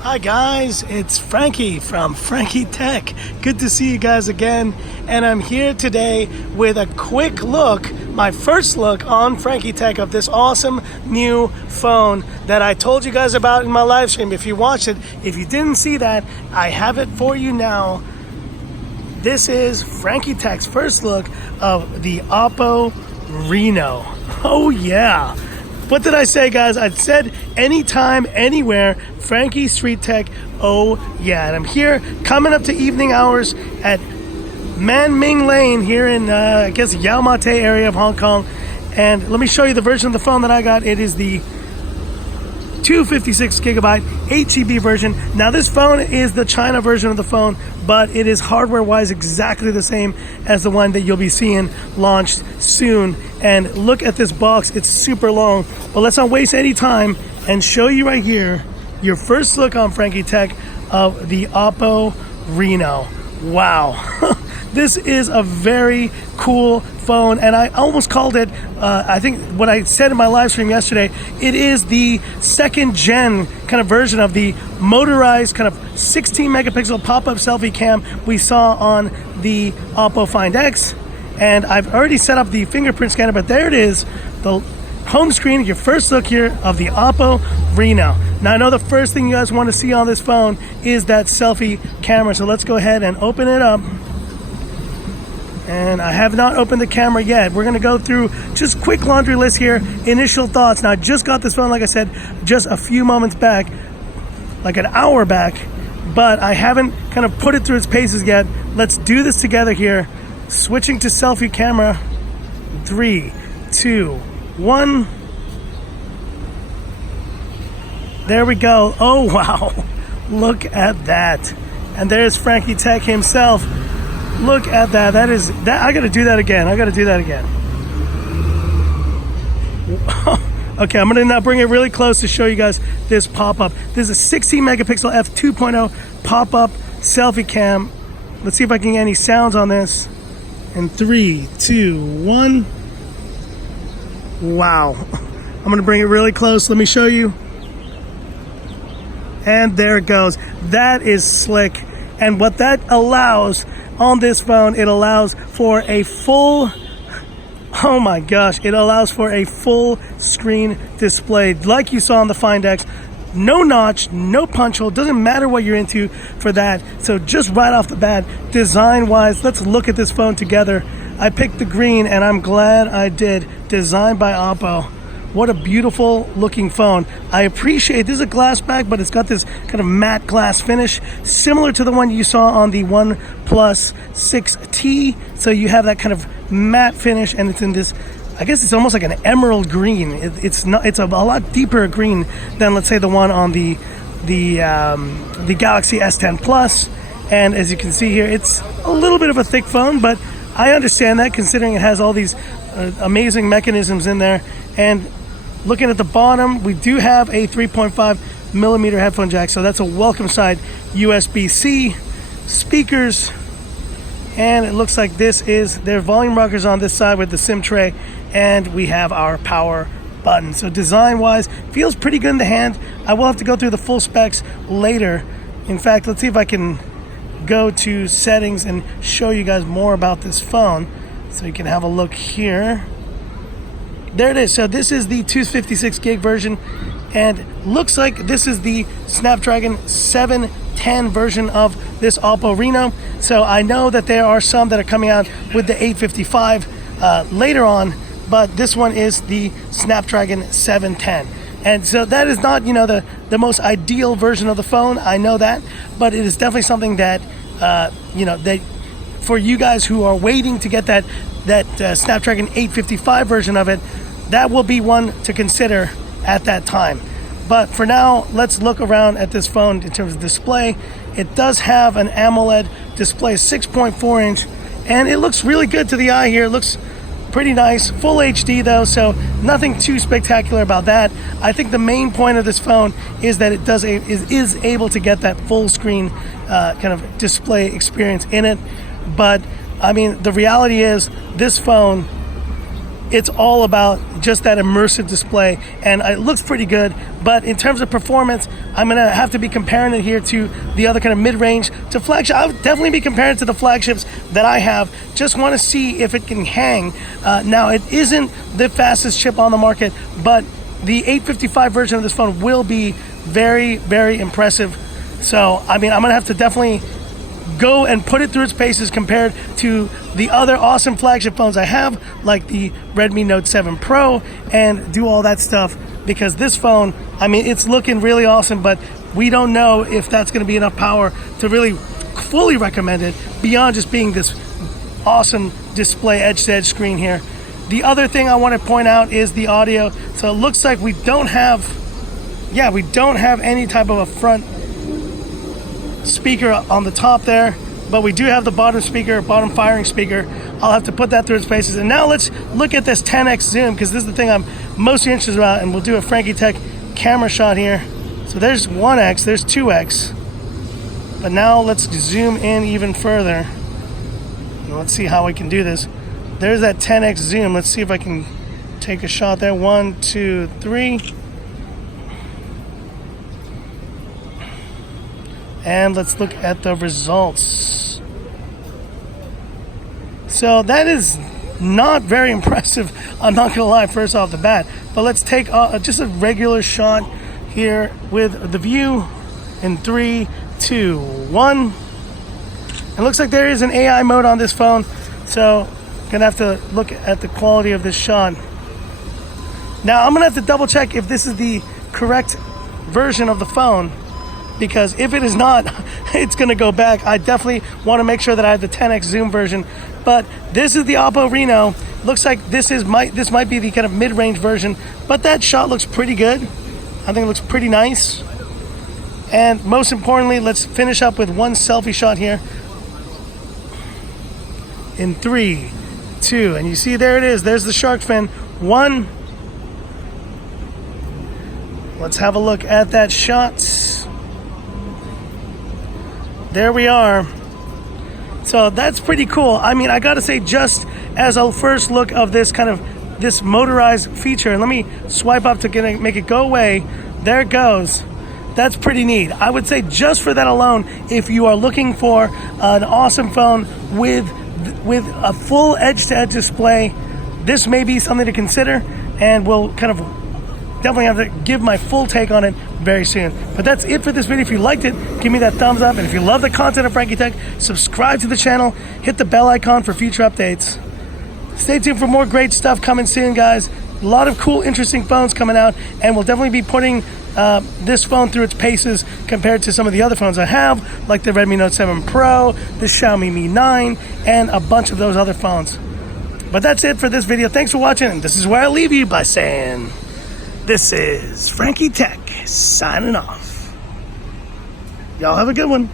Hi guys, it's Frankie from Frankie Tech. Good to see you guys again, and I'm here today with a quick look, my first look on Frankie Tech of this awesome new phone that I told you guys about in my live stream. If you watched it, if you didn't see that, I have it for you now. This is Frankie Tech's first look of the Oppo Reno. Oh yeah. What did I say, guys? I said anytime, anywhere, Frankie Street Tech, oh yeah. And I'm here, coming up to evening hours at Man Ming Lane here in, I guess, Yau Ma Tei area of Hong Kong. And let me show you the version of the phone that I got. It is the 256 gigabyte 8GB version. Now this phone is the China version of the phone, but it is hardware wise exactly the same as the one that you'll be seeing launched soon. And look at this box, it's super long. But let's not waste any time and show you right here your first look on Frankie Tech of the Oppo Reno. Wow. This is a very cool phone, and I almost called it, I think what I said in my live stream yesterday, it is the second gen kind of version of the motorized kind of 16 megapixel pop-up selfie cam we saw on the Oppo Find X. And I've already set up the fingerprint scanner, but there it is, the home screen, your first look here of the Oppo Reno. Now I know the first thing you guys want to see on this phone is that selfie camera, so let's go ahead and open it up. And I have not opened the camera yet. We're gonna go through just quick laundry list here, initial thoughts. Now I just got this phone, like I said, just a few moments back, like an hour back, but I haven't kind of put it through its paces yet. Let's do this together here. Switching to selfie camera, 3, 2, 1. There we go. Oh wow, look at that. And there's Frankie Tech himself. Look at that. That is that. I gotta do that again. Okay, I'm gonna now bring it really close to show you guys this pop-up. This is a 16 megapixel f2.0 pop-up selfie cam. Let's see if I can get any sounds on this. In 3, 2, 1. Wow. I'm gonna bring it really close. Let me show you. And there it goes. That is slick. And what that allows on this phone, it allows for a full, oh my gosh, it allows for a full screen display like you saw on the Find X. No notch, no punch hole, doesn't matter what you're into for that. So just right off the bat, design wise, let's look at this phone together. I picked the green and I'm glad I did. Designed by Oppo. What a beautiful looking phone. I appreciate, this is a glass back, but it's got this kind of matte glass finish, similar to the one you saw on the OnePlus 6T. So you have that kind of matte finish, and it's in this, I guess it's almost like an emerald green. It's a lot deeper green than, let's say, the one on the Galaxy S10 Plus. And as you can see here, it's a little bit of a thick phone, but I understand that considering it has all these amazing mechanisms in there. And looking at the bottom, we do have a 3.5 millimeter headphone jack, so that's a welcome side USB-C speakers. And it looks like this is their volume rockers on this side with the SIM tray, and we have our power button. So design wise, feels pretty good in the hand. I will have to go through the full specs later. In fact, let's see if I can go to settings and show you guys more about this phone so you can have a look here. There it is. So this is the 256 gig version, and looks like this is the Snapdragon 710 version of this Oppo Reno. So I know that there are some that are coming out with the 855 later on, but this one is the Snapdragon 710. And so that is not, you know, the most ideal version of the phone. I know that, but it is definitely something that, you know, that for you guys who are waiting to get that Snapdragon 855 version of it, that will be one to consider at that time. But for now, let's look around at this phone in terms of display. It does have an AMOLED display, 6.4 inch, and it looks really good to the eye here. It looks pretty nice, full HD though, so nothing too spectacular about that. I think the main point of this phone is that it is able to get that full screen kind of display experience in it. But I mean, the reality is this phone it's all about just that immersive display, and it looks pretty good. But in terms of performance, I'm gonna have to be comparing it here to the other kind of mid-range to flagship. I would definitely be comparing it to the flagships that I have. Just want to see if it can hang. Now, it isn't the fastest chip on the market, but the 855 version of this phone will be very, very impressive. So, I mean, I'm gonna have to definitely go and put it through its paces compared to the other awesome flagship phones I have, like the Redmi Note 7 Pro, and do all that stuff, because this phone, I mean, it's looking really awesome, but we don't know if that's going to be enough power to really fully recommend it beyond just being this awesome display edge-to-edge screen here. The other thing I want to point out is the audio. So it looks like we don't have any type of a front speaker on the top there, but we do have the bottom firing speaker. I'll have to put that through its paces. And now let's look at this 10x zoom, because this is the thing I'm most interested about, and we'll do a Frankie Tech camera shot here. So there's 1x, there's 2x, but now let's zoom in even further. And let's see how we can do this. There's that 10x zoom. Let's see if I can take a shot there. 1, 2, 3. And let's look at the results. So that is not very impressive, I'm not gonna lie, first off the bat. But let's take just a regular shot here with the view in 3, 2, 1. It looks like there is an AI mode on this phone, so I'm gonna have to look at the quality of this shot. Now I'm gonna have to double check if this is the correct version of the phone, because if it is not, it's going to go back. I definitely want to make sure that I have the 10x zoom version. But this is the Oppo Reno. Looks like this might be the kind of mid-range version, but that shot looks pretty good. I think it looks pretty nice. And most importantly, let's finish up with one selfie shot here. In 3, 2, and you see there it is. There's the shark fin. 1. Let's have a look at that shot. There we are. So that's pretty cool. I mean, I gotta say, just as a first look of this this motorized feature, and let me swipe up to make it go away. There it goes. That's pretty neat. I would say just for that alone, if you are looking for an awesome phone with a full edge-to-edge display, this may be something to consider, and we'll definitely have to give my full take on it very soon. But that's it for this video. If you liked it, give me that thumbs up. And if you love the content of Frankie Tech, subscribe to the channel, hit the bell icon for future updates. Stay tuned for more great stuff coming soon, guys. A lot of cool, interesting phones coming out, and we'll definitely be putting this phone through its paces compared to some of the other phones I have, like the Redmi Note 7 Pro, the Xiaomi Mi 9, and a bunch of those other phones. But that's it for this video. Thanks for watching, and this is where I leave you by saying, this is Frankie Tech signing off. Y'all have a good one.